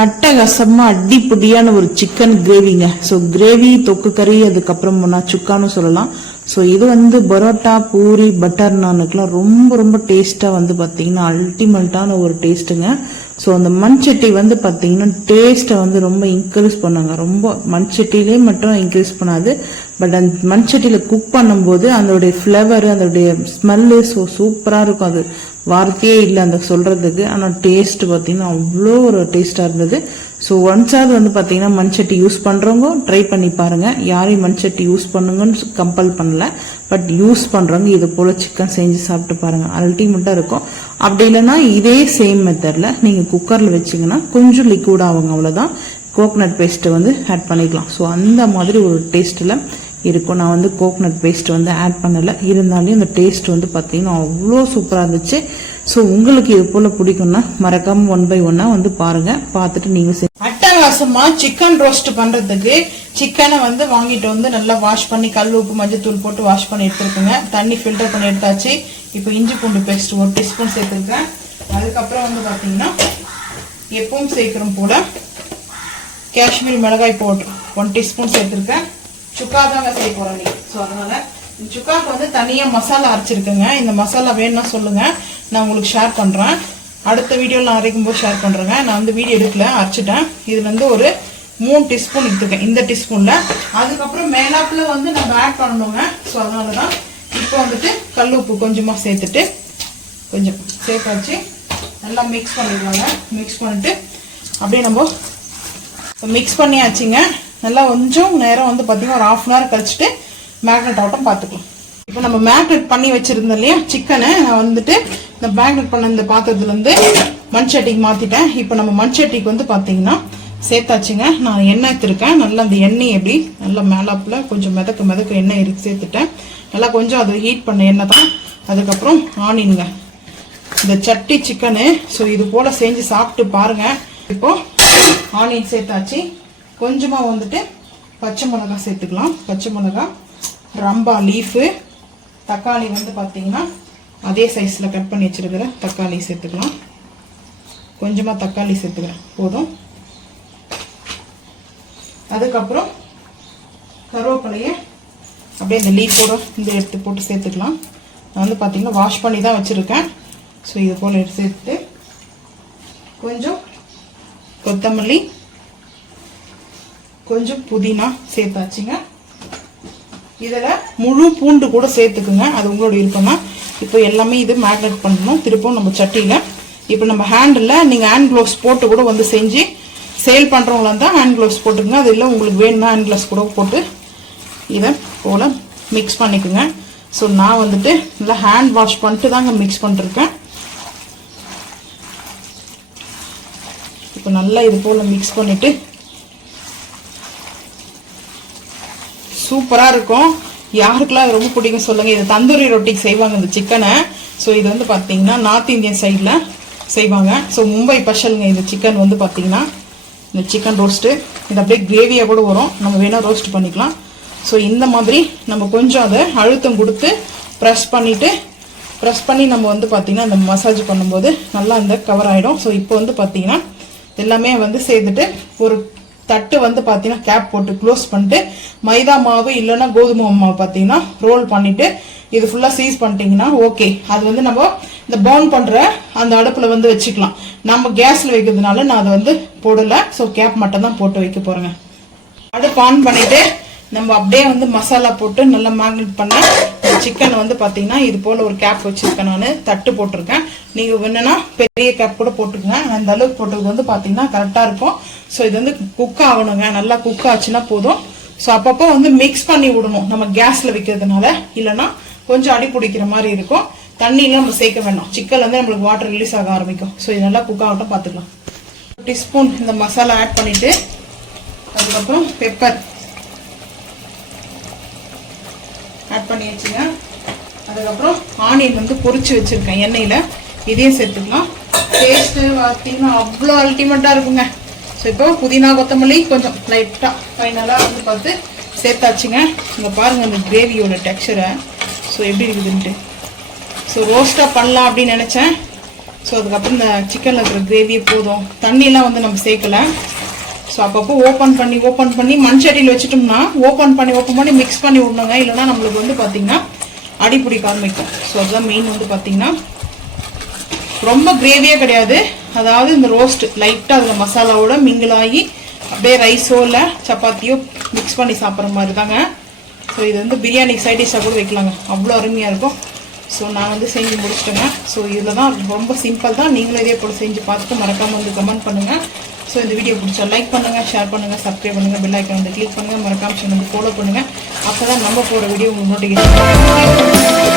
அட்டகாசமா அடிப்பொடியான ஒரு chicken கிரேவிங்க. So gravy, தொக்கு கறி, அதுக்கப்புறம் சுக்கான்னு சொல்லலாம். ஸோ இது பரோட்டா, பூரி, பட்டர் நானுக்கெல்லாம் ரொம்ப ரொம்ப டேஸ்டா பார்த்தீங்கன்னா அல்டிமேட்டான ஒரு டேஸ்ட்டுங்க. ஸோ அந்த மண்சட்டி பார்த்தீங்கன்னா டேஸ்ட்டை ரொம்ப இன்க்ரீஸ் பண்ணாங்க. ரொம்ப மண்சட்டிலே மட்டும் இன்க்ரீஸ் பண்ணாது, பட் அந்த மண்சட்டியில் குக் பண்ணும்போது அதோடைய ஃப்ளவர், அதோடைய ஸ்மெல்லு ஸோ சூப்பராக இருக்கும். அது வார்த்தையே இல்லை அந்த சொல்கிறதுக்கு. ஆனால் டேஸ்ட் பார்த்தீங்கன்னா அவ்வளோ ஒரு டேஸ்ட்டாக இருந்தது. ஸோ ஒன்ஸாவது பார்த்தீங்கன்னா மண்சட்டி யூஸ் பண்ணுறவங்க ட்ரை பண்ணி பாருங்கள். யாரையும் மண்சட்டி யூஸ் பண்ணுங்கன்னு கம்பல் பண்ணல, பட் யூஸ் பண்ணுறவங்க இது போல் சிக்கன் செஞ்சு சாப்பிட்டு பாருங்கள், அல்டிமேட்டாக இருக்கும். அப்படி இல்லைன்னா இதே சேம் மெத்தடில் நீங்கள் குக்கரில் வச்சிங்கன்னா கொஞ்சம் லிக்விட் ஆகுங்க, அவ்வளோதான். கோகனட் பேஸ்ட்டு ஆட் பண்ணிக்கலாம். ஸோ அந்த மாதிரி ஒரு டேஸ்ட்டில் இருக்கும். நான் கோகனட் பேஸ்ட் ஆட் பண்ணலை, இருந்தாலும் இந்த டேஸ்ட் பார்த்தீங்கன்னா அவ்வளோ சூப்பராக இருந்துச்சு. ஸோ உங்களுக்கு இது போல் பிடிக்கும்னா மறக்காம 1 by 1 பாருங்க. பார்த்துட்டு நீங்கள் அட்டகாசமா சிக்கன் ரோஸ்ட் பண்றதுக்கு சிக்கனை வாங்கிட்டு நல்லா வாஷ் பண்ணி கல் உப்பு மஞ்சத்தூள் போட்டு வாஷ் பண்ணி எடுத்துருக்குங்க. தண்ணி ஃபில்டர் பண்ணி எடுத்தாச்சு. இப்போ இஞ்சி பூண்டு பேஸ்ட் 1 டீஸ்பூன் சேர்த்துருக்கேன். அதுக்கப்புறம் பார்த்தீங்கன்னா எப்பவும் சேர்க்கிறோம் போல காஷ்மீரி மிளகாய் பவுடர் 1 டீஸ்பூன் சேர்த்துருக்கேன். சுக்கா தாங்க செய்ய போறேன். ஸோ அதனால இந்த சுக்காக்கு தனியா மசாலா அரைச்சிருக்குங்க. இந்த மசாலா வேணும்னா சொல்லுங்க, நான் உங்களுக்கு ஷேர் பண்றேன். அடுத்த வீடியோவில் நான் அரைக்கும் போது ஷேர் பண்றேங்க. நான் வீடியோ எடுக்கல, அரைச்சிட்டேன். இதுல ஒரு 3 டீஸ்பூன் எடுத்துக்கேன், இந்த டீஸ்பூன்ல. அதுக்கப்புறம் மேலாப்புல நம்ம ஆட் பண்ணணுங்க. ஸோ அதனாலதான் இப்போ கல் உப்பு கொஞ்சமா சேர்த்துட்டு கொஞ்சம் சேர்த்தாச்சு. நல்லா மிக்ஸ் பண்ணிடுவாங்க. மிக்ஸ் பண்ணிட்டு அப்படியே நம்ம மிக்ஸ் பண்ணியாச்சுங்க. நல்லா கொஞ்சம் நேரம் பார்த்தீங்கன்னா ஒரு 1/2 hour கழிச்சுட்டு மேக்னெட் ஆகட்டும், பார்த்துக்கலாம். இப்போ நம்ம மேக்னெட் பண்ணி வச்சிருந்தோம் இல்லையா சிக்கனை, நான் இந்த மேக்னெட் பண்ண இந்த பாத்திரத்துலேருந்து மண்சட்டிக்கு மாற்றிட்டேன். இப்போ நம்ம மண்சட்டிக்கு பார்த்தீங்கன்னா சேர்த்தாச்சுங்க. நான் எண்ணெய் எடுத்துருக்கேன். நல்லா அந்த எண்ணெய் எப்படி நல்லா மேலாப்பில் கொஞ்சம் மிதக்க எண்ணெய் சேர்த்துட்டேன். நல்லா கொஞ்சம் அது ஹீட் பண்ண எண்ணெய் தான். அதுக்கப்புறம் ஆனியனுங்க, இந்த சட்டி சிக்கனு. ஸோ இது போல் செஞ்சு சாப்பிட்டு பாருங்கள். இப்போ ஆனியன் சேர்த்தாச்சு. கொஞ்சமாக பச்சை மிளகாய் சேர்த்துக்கலாம். பச்சை மிளகாய், ரம்பா லீஃபு, தக்காளி பார்த்தீங்கன்னா அதே சைஸில் கட் பண்ணி வச்சிருக்கிற தக்காளி சேர்த்துக்கலாம். கொஞ்சமாக தக்காளி சேர்த்துக்கிறேன், போதும். அதுக்கப்புறம் கருவேப்பிலையை அப்படியே இந்த லீஃபோட எடுத்து போட்டு சேர்த்துக்கலாம். நான் பார்த்தீங்கன்னா வாஷ் பண்ணி தான் வச்சுருக்கேன். ஸோ இது போல் எடுத்து சேர்த்துட்டு கொஞ்சம் கொத்தமல்லி, கொஞ்சம் புதினா சேர்த்தாச்சுங்க. இதில் முழு பூண்டு கூட சேர்த்துக்குங்க, அது உங்களோட விருப்பம் தான். இப்போ எல்லாமே இது மேக்னேட் பண்ணணும். திருப்பவும் நம்ம சட்டியில் இப்போ நம்ம ஹேண்டில் நீங்கள் ஹேண்ட் க்ளவுஸ் போட்டு கூட செஞ்சு சேல் பண்ணுறவங்களா இருந்தால் ஹேண்ட் க்ளவுஸ் போட்டுக்குங்க. அது இல்லை உங்களுக்கு வேணும்னா ஹேண்ட் க்ளவுஸ் கூட போட்டு இதை போல் மிக்ஸ் பண்ணிக்கோங்க. ஸோ நான் நல்லா ஹேண்ட் வாஷ் பண்ணிட்டு தாங்க மிக்ஸ் பண்ணிருக்கேன். இப்போ நல்லா இது போல் மிக்ஸ் பண்ணிவிட்டு சூப்பராக இருக்கும். யாருக்கெல்லாம் அது ரொம்ப பிடிக்கும் சொல்லுங்கள். இது தந்தூரி ரொட்டிக்கு செய்வாங்க இந்த சிக்கனை. ஸோ இது பார்த்தீங்கன்னா நார்த் இந்தியன் சைடில் செய்வாங்க. ஸோ மும்பை ஸ்பெஷலுங்க இந்த சிக்கன் பார்த்தீங்கன்னா இந்த சிக்கன் ரோஸ்ட்டு. இது அப்படியே கிரேவியாக கூட வரும், நம்ம வேணால் ரோஸ்ட் பண்ணிக்கலாம். ஸோ இந்த மாதிரி நம்ம கொஞ்சம் அதை அழுத்தம் கொடுத்து ப்ரெஸ் பண்ணி நம்ம பார்த்தீங்கன்னா இந்த மசாஜ் பண்ணும்போது நல்லா அந்த கவர் ஆகிடும். ஸோ இப்போ பார்த்தீங்கன்னா எல்லாமே சேர்த்துட்டு ஒரு தட்டு பார்த்தீங்கன்னா கேப் போட்டு க்ளோஸ் பண்ணிட்டு மைதா மாவு இல்லைன்னா கோதுமை மாவு பார்த்தீங்கன்னா ரோல் பண்ணிட்டு இது ஃபுல்லாக சீஸ் பண்ணிட்டீங்கன்னா ஓகே. அது நம்ம இந்த பர்ன் பண்ணுற அந்த அடுப்பில் வச்சுக்கலாம். நம்ம கேஸில் வைக்கிறதுனால நான் அதை போடலை. ஸோ கேப் மட்டும் தான் போட்டு வைக்க போகிறேங்க. அடுப்பு ஆன் பண்ணிட்டு நம்ம அப்படியே மசாலா போட்டு நல்லா மேக்னேட் பண்ண சிக்கன் பார்த்தீங்கன்னா இது போல் ஒரு கேப் வச்சுருக்கேன். நான் தட்டு போட்டிருக்கேன். நீங்கள் வேணுன்னா பெரிய கேப் கூட போட்டுக்கோங்க. அந்த அளவுக்கு போட்டது பார்த்தீங்கன்னா கரெக்டாக இருக்கும். ஸோ இது குக் ஆகணுங்க. நல்லா குக் ஆச்சுன்னா போதும். ஸோ அப்பப்போ மிக்ஸ் பண்ணி விடணும் நம்ம கேஸில் வைக்கிறதுனால, இல்லைன்னா கொஞ்சம் அடி பிடிக்கிற மாதிரி இருக்கும். தண்ணியெலாம் நம்ம சேர்க்க வேண்டாம். சிக்கன் நம்மளுக்கு வாட்டர் ரிலீஸ் ஆக ஆரம்பிக்கும். ஸோ இது நல்லா குக் ஆகட்டும், பார்த்துக்கலாம். 1 டீஸ்பூன் இந்த மசாலா ஆட் பண்ணிவிட்டு அதுக்கப்புறம் பெப்பர் ஆட் பண்ணி வச்சுங்க. அதுக்கப்புறம் ஆனியன் பொரிச்சு வச்சுருக்கேன் எண்ணெயில், இதையும் சேர்த்துக்கலாம். டேஸ்ட்டு பார்த்தீங்கன்னா அவ்வளோ அல்டிமேட்டாக இருக்குங்க. ஸோ இப்போ புதினா கொத்தமல்லி கொஞ்சம் லைட்டாக ஃபைனலாக பார்த்து சேர்த்தாச்சுங்க. இங்கே பாருங்கள் இந்த கிரேவியோட டெக்ஸ்சரை. ஸோ எப்படி இருக்குதுன்ட்டு. ஸோ ரோஸ்ட்டாக பண்ணலாம் அப்படின்னு நினச்சேன். ஸோ அதுக்கப்புறம் இந்த சிக்கனில் இருக்கிற கிரேவியே போதும், தண்ணியெலாம் வந்து நம்ம சேர்க்கலை. ஸோ அப்பப்போ ஓப்பன் பண்ணி மண் சட்டியில் வச்சுட்டோம்னா ஓப்பன் பண்ணி மிக்ஸ் பண்ணி விடணுங்க. இல்லைனா நம்மளுக்கு வந்து பார்த்திங்கன்னா அடிப்பிடிக்க ஆரம்பிக்கும். ஸோ அதுதான் மெயின் வந்து பார்த்திங்கன்னா. ரொம்ப கிரேவியே கிடையாது, அதாவது இந்த ரோஸ்ட் லைட்டாக அதில் மசாலாவோட மிங்கிள் ஆகி அப்படியே ரைஸோ இல்லை சப்பாத்தியோ மிக்ஸ் பண்ணி சாப்பிட்ற மாதிரி தாங்க. ஸோ இது வந்து பிரியாணி சைட் டிஷ்ஷாக கூட வைக்கலாங்க, அவ்வளோ அருமையாக இருக்கும். ஸோ நான் வந்து செஞ்சு முடிச்சிட்டேங்க. ஸோ இதில் தான் ரொம்ப சிம்பிள் தான், நீங்களும் இதே போல் செஞ்சு பார்த்துட்டு மறக்காமல் வந்து கமெண்ட் பண்ணுங்கள். ஸோ இந்த வீடியோ பிடிச்சா லைக் பண்ணுங்கள், ஷேர் பண்ணுங்கள், சப்ஸ்கிரைப் பண்ணுங்கள், பெல் ஐக்கான் வந்து கிளிக் பண்ணுங்கள், மறக்காமல் சேனல் வந்து ஃபாலோ பண்ணுங்கள். அப்போ தான் நம்ம போகிற வீடியோ உங்களுக்கு நோட்டிஃபிகேஷன்